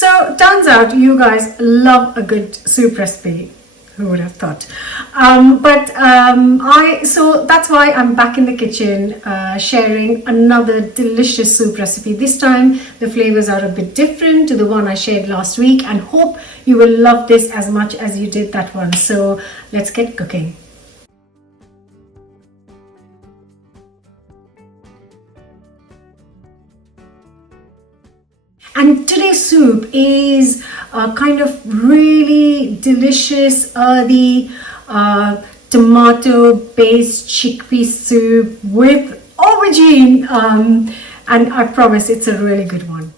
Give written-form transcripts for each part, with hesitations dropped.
So turns out you guys love a good soup recipe. Who would have thought? So that's why I'm back in the kitchen sharing another delicious soup recipe. This time the flavors are a bit different to the one I shared last week, and hope you will love this as much as you did that one. So let's get cooking. And today's soup is a kind of really delicious, earthy, tomato-based chickpea soup with aubergine, and I promise it's a really good one.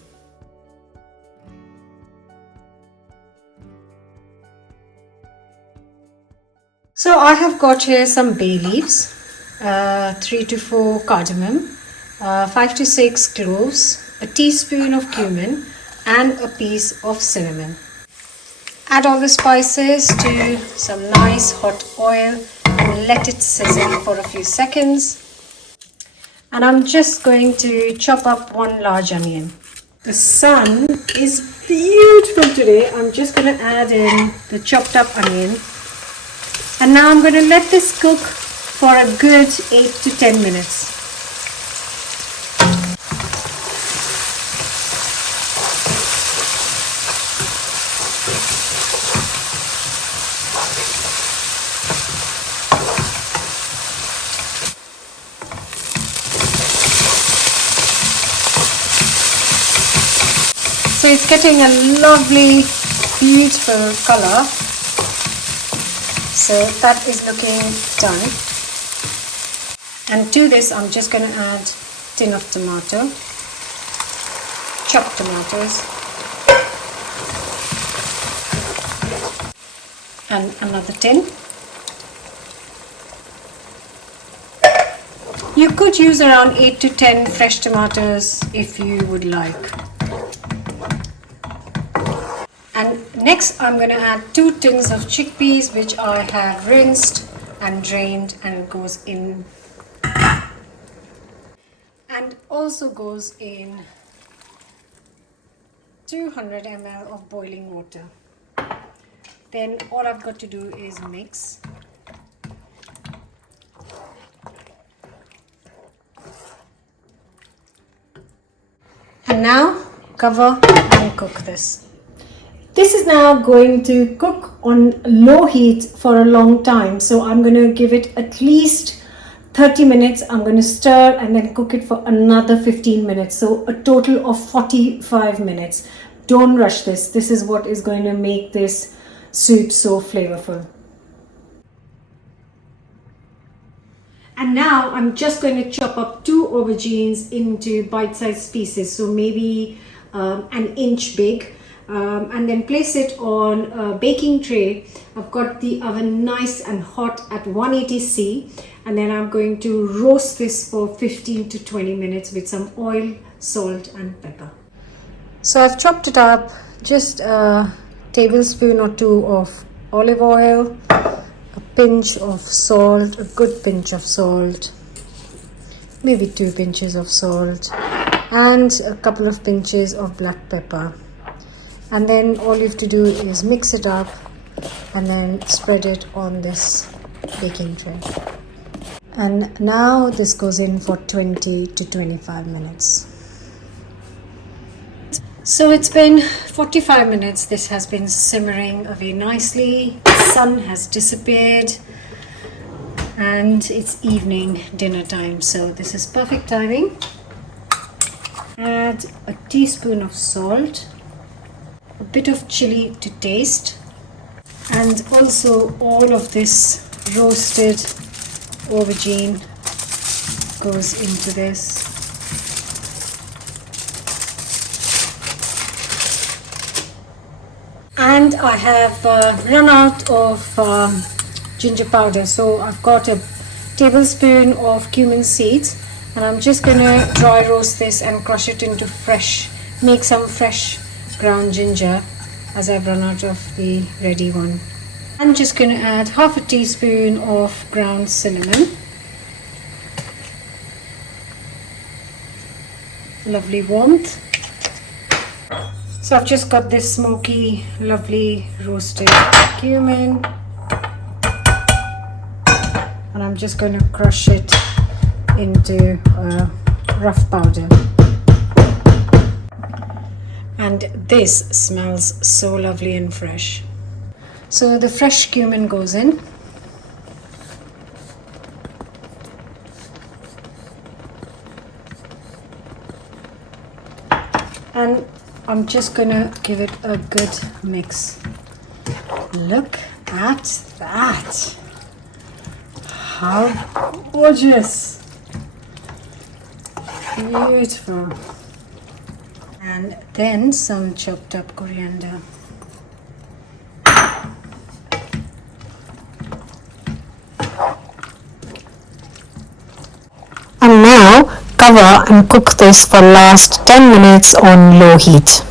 So I have got here some bay leaves, 3 to 4 cardamom, 5 to 6 cloves, a teaspoon of cumin and a piece of cinnamon. Add all the spices to some nice hot oil and let it sizzle for a few seconds. And I'm just going to chop up 1 large onion. The sun is beautiful today. I'm just going to add in the chopped up onion. And now I'm going to let this cook for a good 8 to 10 minutes. So it's getting a lovely, beautiful color. So that is looking done. And to this, I'm just going to add a tin of tomato, chopped tomatoes, and another tin. You could use around 8 to 10 fresh tomatoes if you would like. And next I'm going to add 2 tins of chickpeas, which I have rinsed and drained, and it goes in. And also goes in 200 ml of boiling water. Then all I've got to do is mix. And now cover and cook this. This is now going to cook on low heat for a long time. So I'm going to give it at least 30 minutes. I'm going to stir and then cook it for another 15 minutes. So a total of 45 minutes. Don't rush this. This is what is going to make this soup so flavorful. And now I'm just going to chop up 2 aubergines into bite-sized pieces. So maybe an inch big. And then place it on a baking tray. I've got the oven nice and hot at 180°, and then I'm going to roast this for 15 to 20 minutes with some oil, salt and pepper. So I've chopped it up, just a tablespoon or 2 of olive oil, a pinch of salt, a good pinch of salt, maybe 2 pinches of salt, and a couple of pinches of black pepper. And then all you have to do is mix it up and then spread it on this baking tray. And now this goes in for 20 to 25 minutes. So it's been 45 minutes. This has been simmering away nicely. The sun has disappeared and it's evening dinner time. So this is perfect timing. Add a teaspoon of salt, a bit of chili to taste, and also all of this roasted aubergine goes into this. And I have run out of ginger powder, so I've got a tablespoon of cumin seeds, and I'm just going to dry roast this and crush it into make some fresh ground ginger, as I've run out of the ready one. I'm just going to add half a teaspoon of ground cinnamon. Lovely warmth. So I've just got this smoky, lovely roasted cumin, and I'm just going to crush it into a rough powder. And this smells so lovely and fresh. So the fresh cumin goes in. And I'm just gonna give it a good mix. Look at that. How gorgeous. Beautiful. And then some chopped up coriander. And now cover and cook this for last 10 minutes on low heat.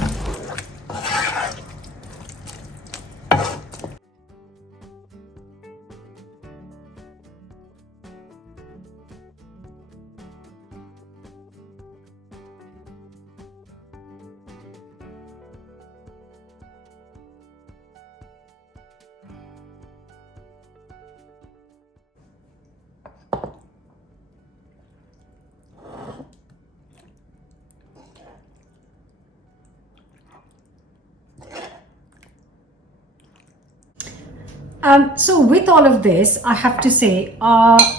So with all of this, I have to say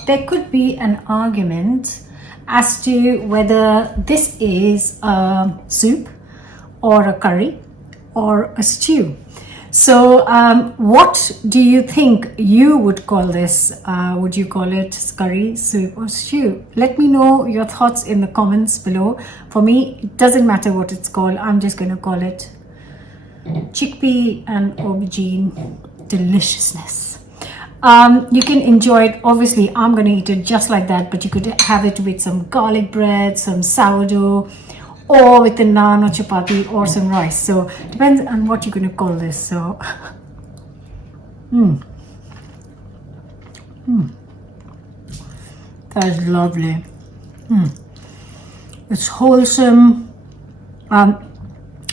there could be an argument as to whether this is a soup or a curry or a stew. So what do you think you would call this? Would you call it curry, soup or stew? Let me know your thoughts in the comments below. For me, it doesn't matter what it's called. I'm just going to call it chickpea and aubergine deliciousness. You can enjoy it. Obviously, I'm going to eat it just like that, but you could have it with some garlic bread, some sourdough, or with a naan or chapati or some rice. So depends on what you're going to call this. So that's lovely. It's wholesome.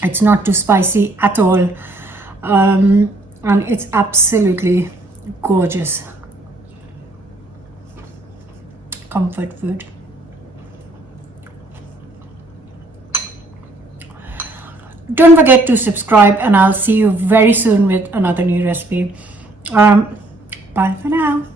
It's not too spicy at all, and it's absolutely gorgeous. Comfort food. Don't forget to subscribe, and I'll see you very soon with another new recipe. Bye for now.